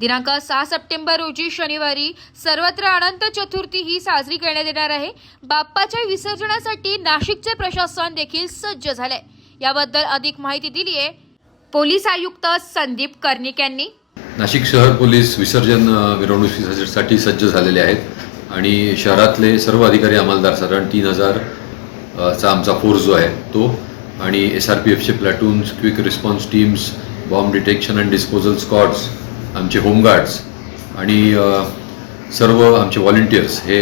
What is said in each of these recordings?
दिनांक सहा सप्टेंबर रोजी शनिवारी सर्वत्र अनंत चतुर्थी ही साजरी करण्यात येणार आहे. बाप्पाच्या विसर्जनासाठी नाशिकचे प्रशासन देखील सज्ज झाले याबद्दल अधिक माहिती दिली आहे पोलीस आयुक्त संदीप कर्णिक यांनी. नाशिक शहर पोलीस विसर्जन मिरवणुकीसाठी सज्ज झालेले आहेत आणि शहरातले सर्व अधिकारी अंमलदार साधारण तीन हजार चा आमचा फोर्स जो आहे तो आणि S R P एफचे platoons quick response teams bomb detection and disposal squads आमचे होमगार्ड्स आणि सर्व आमचे व्हॉलेंटियर्स हे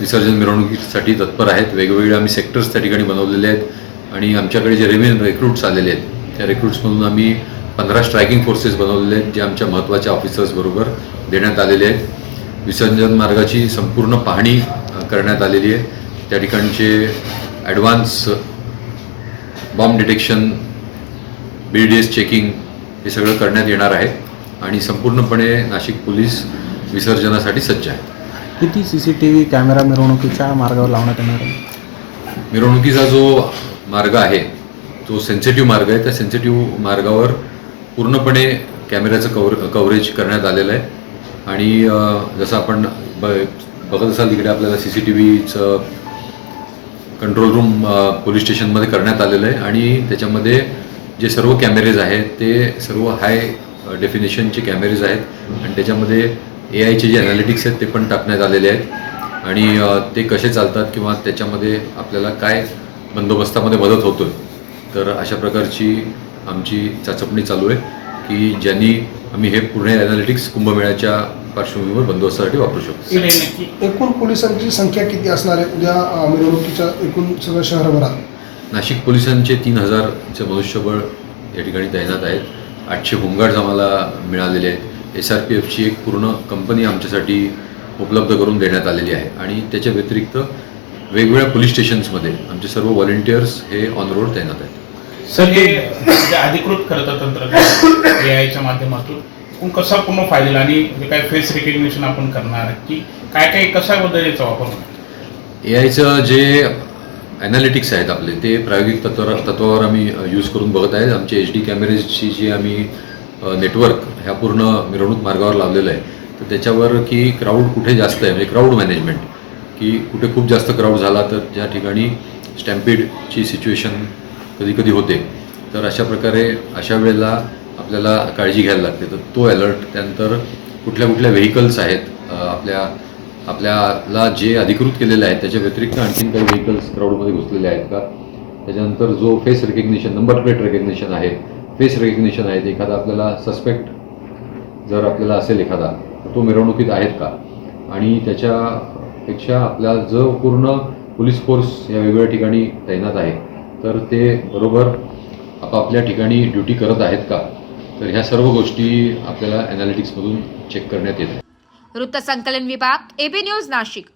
विसर्जन मिरवणुकीसाठी तत्पर आहेत. वेगवेगळे आम्ही सेक्टर्स त्या ठिकाणी बनवलेले आहेत आणि आमच्याकडे जे रेव्हेन रिक्रूट्स आलेले आहेत त्या रिक्रूट्समधून आम्ही पंधरा स्ट्रायकिंग फोर्सेस बनवलेले आहेत जे आमच्या महत्त्वाच्या ऑफिसर्सबरोबर देण्यात आलेले आहेत. विसर्जन मार्गाची संपूर्ण पाहणी करण्यात आलेली आहे. त्या ठिकाणचे advance bomb detection B D S checking हे सगळं करण्यात येणार आहे आणि संपूर्णपणे नाशिक पोलीस विसर्जनासाठी सज्ज आहे किती C C T V camera मिरवणुकीच्या मार्गावर लावण्यात येणार आहे? मिरवणुकीचा जो मार्ग आहे तो सेन्सिटिव्ह मार्ग आहे. त्या सेन्सिटिव्ह मार्गावर पूर्णपणे कॅमेऱ्याचं कवर कव्हरेज करण्यात आलेलं आहे. आणि जसं आपण ब बघत असाल तिकडे आपल्याला सी सी टी व्हीचं कंट्रोल रूम पोलीस स्टेशनमध्ये करण्यात आलेलं आहे. आणि त्याच्यामध्ये जे सर्व कॅमेरेज आहेत ते सर्व हाय डेफिनेशनचे कॅमेरेज आहेत. आणि त्याच्यामध्ये ए आयचे जे ॲनालिटिक्स आहेत ते पण टाकण्यात आलेले आहेत. आणि ते कसे चालतात किंवा त्याच्यामध्ये आपल्याला काय बंदोबस्तामध्ये मदत होतोय. तर अशा प्रकारची आमची चाचपणी चालू आहे की ज्यांनी आम्ही हे पुणे ॲनालिटिक्स कुंभमेळ्याच्या पार्श्वभूमीवर बंदोबस्तासाठी वापरू शकतो. एकूण पोलिसांची संख्या किती असणार आहे? उद्या मिरवणुकीच्या एकूण सगळ्या शहरभरात नाशिक पोलिसांचे तीन हजारचे मनुष्यबळ या ठिकाणी तैनात आहेत. आठशे होमगार्ड्स आम्हाला मिळालेले आहेत. एस आर पी एफची एक पूर्ण कंपनी आमच्यासाठी उपलब्ध करून देण्यात आलेली आहे. आणि त्याच्या व्यतिरिक्त वेगवेगळ्या पोलीस स्टेशन्समध्ये आमचे सर्व व्हॉलेंटियर्स हे ऑन रोड तैनात आहेत. सर हे अधिकृत खरं तर तंत्रज्ञान ए आयच्या माध्यमातून पण कसा पूर्ण फायदा आणि जे काय फेस रिकग्निशन आपण करणार की काय काय कशा पद्धतीचा वापर ए आयचं जे ॲनालिटिक्स आहेत आपले. ते प्रायोगिक तत्वावर तत्वावर आम्ही यूज करून बघत आहेत आमचे एच डी कॅमेरेजची जी आम्ही नेटवर्क ह्या पूर्ण मिरवणूक मार्गावर लावलेलं आहे. तर त्याच्यावर की क्राऊड कुठे जास्त आहे? म्हणजे क्राऊड मॅनेजमेंट की कुठे खूप जास्त क्राऊड झाला तर ज्या ठिकाणी स्टॅम्पीडची सिच्युएशन कधी कधी होते. तर अशा प्रकारे अशा वेळेला आपल्याला काळजी घ्यायला लागते. तर तो अलर्ट त्यानंतर कुठल्या कुठल्या व्हेकल्स आहेत आपल्या आपल्याला जे अधिकृत केलेले आहेत त्याच्या व्यतिरिक्त आणखीन काही व्हेकल्स क्राऊडमध्ये घुसलेले आहेत का? त्याच्यानंतर जो face recognition number plate recognition आहे फेस रेकग्निशन आहे एखादा आपल्याला सस्पेक्ट जर आपल्याला असेल एखादा तर तो मिरवणुकीत आहेत का? आणि त्याच्यापेक्षा आपला जो पूर्ण पोलीस फोर्स या वेगवेगळ्या ठिकाणी तैनात आहे तर ते बरोबर आपापल्या ठिकाणी ड्युटी करत आहेत का? तर ह्या सर्व गोष्टी आपल्याला ॲनालिटिक्समधून चेक करण्यात येतात वृत्तसंकलन विभाग एबी न्यूज नाशिक.